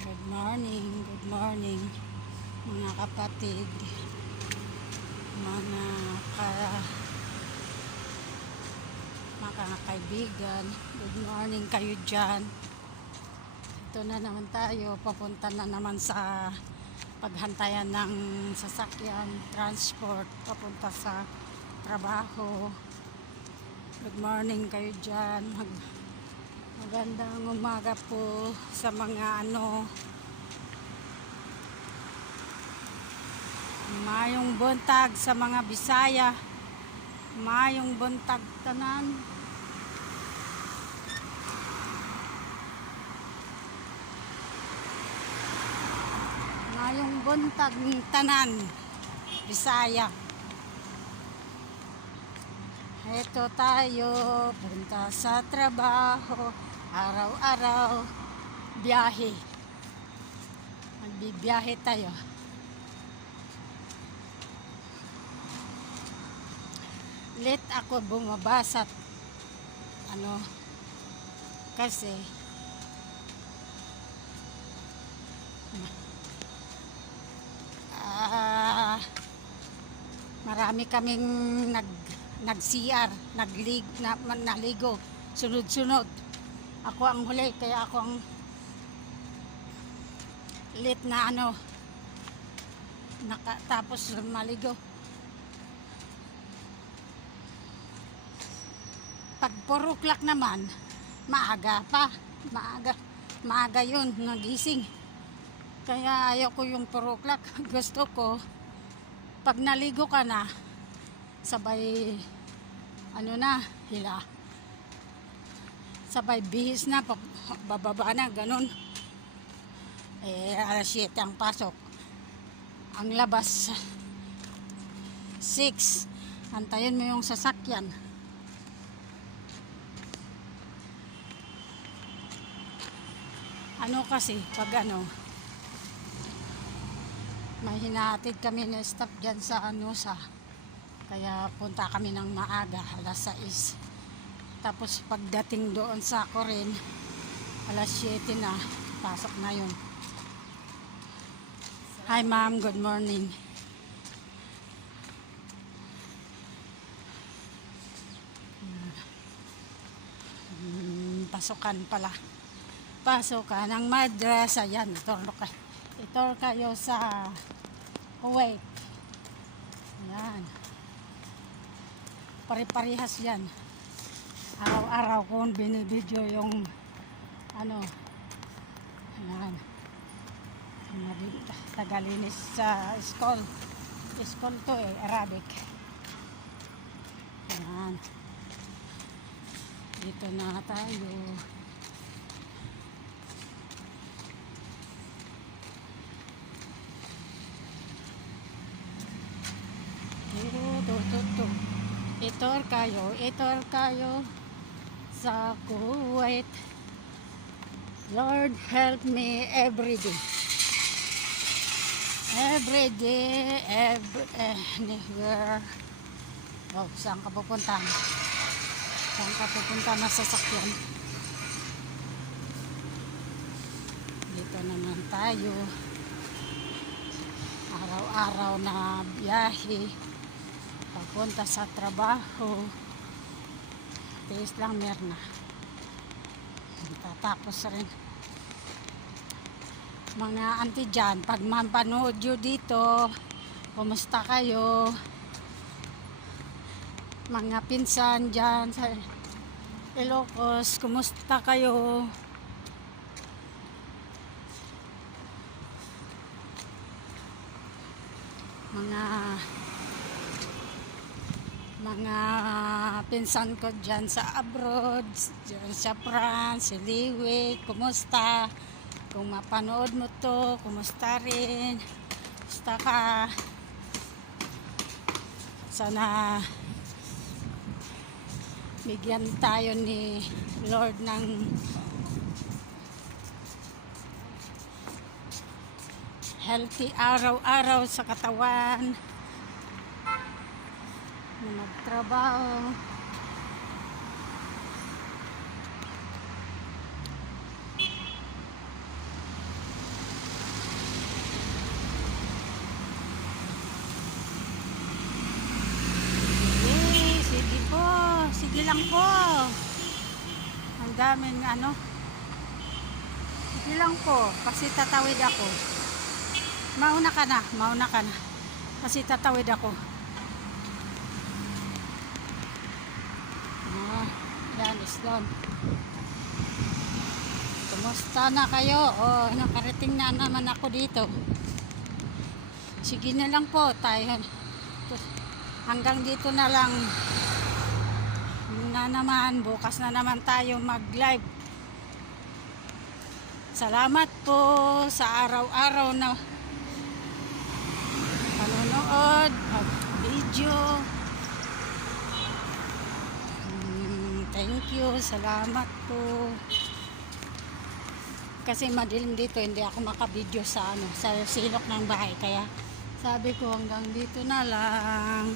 Good morning mga kapatid, mga kaibigan. Good morning kayo dyan. Ito na naman tayo, papunta na naman sa paghantayan ng sasakyan, transport, papunta sa trabaho. Good morning kayo dyan. Magandang umaga po sa mga mayong buntag sa mga Bisaya, mayong buntag tanan. Mayong buntag tanan Bisaya. Ito tayo, punta sa trabaho, araw-araw, biyahe. Magbibiyahe tayo. Late ako bumabasa kasi marami kaming nag-CR, naligo, sunod-sunod. Ako ang huli, kaya ako ang late na nakatapos maligo. Pag 4 o'clock naman, maaga yun, nagising. Kaya ayoko yung 4 o'clock. Gusto ko, pag naligo ka na, sabay, sabay bihis na, bababa na, ganun. Alas 7 ang pasok. Ang labas, 6. Antayin mo yung sasakyan. Kasi, pag may hinahatid kami na stop dyan sa kaya punta kami ng maaga, alas 6. Tapos pagdating doon sa Corin, alas 7 na, pasok na yun. Hi ma'am, good morning. Pasukan ng madrasa yan. Ito kayo sa Kuwait. Yan. Pare-parehas yan. Araw-araw kung binibidyo yung yan. Tagalinis sa school. School to Arabic. Yan. Dito na tayo. Itor kayo sa Kuwait. Lord help me every day, anywhere. Saan ka pupunta na sasakyan? Dito naman tayo, araw-araw na biyahe papunta sa trabaho. Tiis lang, Merna. Tatapos rin. Mga auntie dyan, pag mapanood nyo dito, kumusta kayo? Mga pinsan dyan sa Ilocos, kumusta kayo? Mga pinsan ko dyan sa abroad, dyan sa France, Liwit, kumusta? Kung mapanood mo to, kumusta rin? Kumusta ka? Sana bigyan tayo ni Lord ng healthy araw-araw sa katawan na magtrabaho. daming ano. Sige lang po, kasi tatawid ako. Mauna ka na, kasi tatawid ako. Yan, is doon. Kumusta na kayo? Nakarating na naman ako dito. Sige na lang po tayo. Hanggang dito na lang. Naman, bukas na naman tayo mag-live. Salamat po sa araw-araw na panonood, video. Thank you, salamat po. Kasi madilim dito, hindi ako makabideo sa sa silok ng bahay, kaya sabi ko hanggang dito na lang.